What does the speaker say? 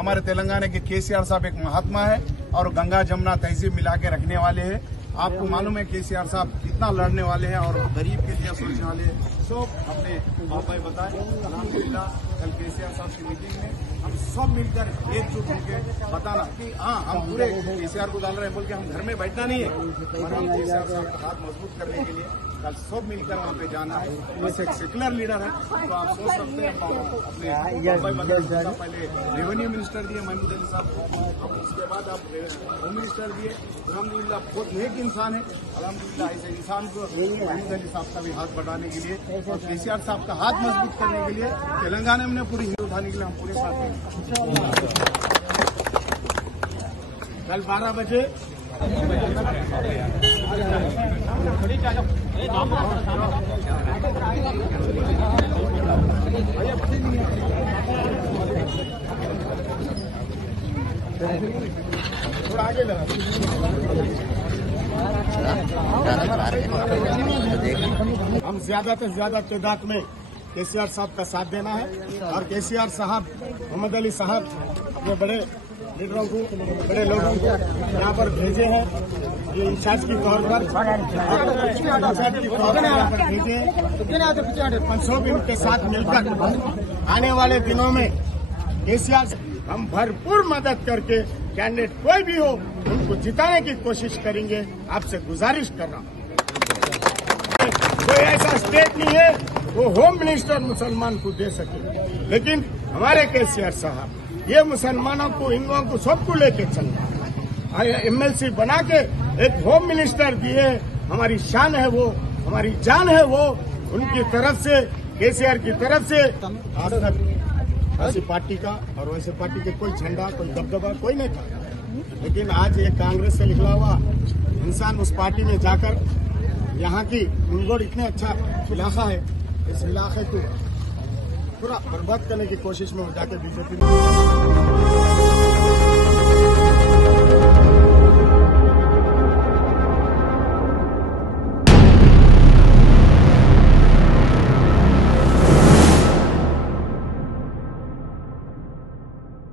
हमारे तेलंगाना के केसीआर साहब एक महात्मा है और गंगा जमुना तहजीब मिला के रखने वाले हैं। आपको मालूम है केसीआर साहब कितना लड़ने वाले हैं और गरीब के लिए सोचने वाले हैं। सब अपने पापा बताए अल्हम्दुलिल्लाह कल केसीआर साहब की मीटिंग में हम सब मिलकर एकजुट होकर बताना कि हाँ हम पूरे केसीआर को डाल रहे हैं बोल के हम घर में बैठना नहीं है और हम केसीआर साहब का हाथ मजबूत करने के लिए कल सब मिलकर वहाँ पे जाना है। बस एक सेकुलर लीडर है तो आप सोच सकते हैं अपने पहले रेवेन्यू मिनिस्टर दिए महमूद अली साहब को, उसके बाद आप होम मिनिस्टर दिए। अल्हम्दुलिल्लाह बहुत नेक इंसान है। अल्हम्दुलिल्लाह ऐसे इंसान को महमूद अली साहब का भी हाथ बढ़ाने के लिए और केसीआर साहब का हाथ मजबूत करने के लिए तेलंगाना में पूरी हिंद उठाने के लिए हम पूरे साथ हैं। कल 12 बजे थोड़ा आगे लगा हम ज्यादा से ज्यादा तादाद में केसीआर साहब का साथ देना है और केसीआर साहब मोहम्मद अली साहब अपने बड़े लीडरों को बड़े लोगों को यहाँ पर भेजे हैं। ये इंचार्ज की तौर पर भेजे हैं। पंचों भी उनके साथ मिलकर आने वाले दिनों में केसीआर हम भरपूर मदद करके कैंडिडेट कोई भी हो उनको जिताने की कोशिश करेंगे। आपसे गुजारिश कर रहा हूँ कोई ऐसा स्टेट नहीं है वो होम मिनिस्टर मुसलमान को दे सके, लेकिन हमारे केसीआर साहब ये मुसलमानों को हिंदुओं को सबको लेके चलना एमएलसी बना के एक होम मिनिस्टर दिए। हमारी शान है वो, हमारी जान है वो। उनकी तरफ से केसीआर की तरफ से आज तक ऐसी पार्टी का और वैसे पार्टी के कोई झंडा कोई दबदबा कोई नहीं था, लेकिन आज एक कांग्रेस से निकला हुआ इंसान उस पार्टी में जाकर यहाँ की मुंगोड़ इतने अच्छा इलाका है, इस इलाके को पूरा बर्बाद करने की कोशिश में जाके बीजेपी